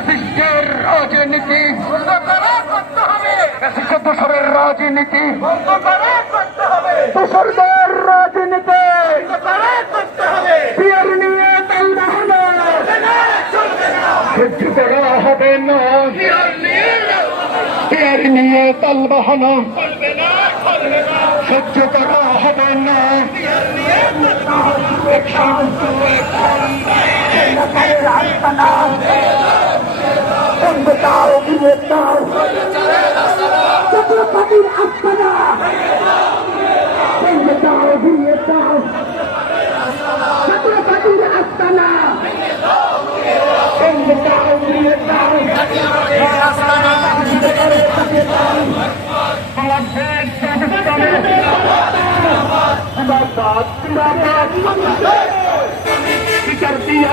ফ্যাসিস্টের রাজনীতি বন্ধ করা করতে হবে, ফ্যাসিস্ট দোসরের রাজনীতি বন্ধ করা করতে হবে, দোসরদের রাজনীতি বন্ধ করা করতে হবে, পিয়ার নিয়ে তালবাহানা চলবে না, সহ্য করা হবে না, পিয়ার নিয়ে তালবাহানা চলবে না, সহ্য করা হবে না, দাও দিয়ে দাও ছাত্রছাত্রীর আস্তানা দাও দিয়ে দাও ছাত্রছাত্রীর আস্তানা দাও দিয়ে দাও বিচার দিয়ে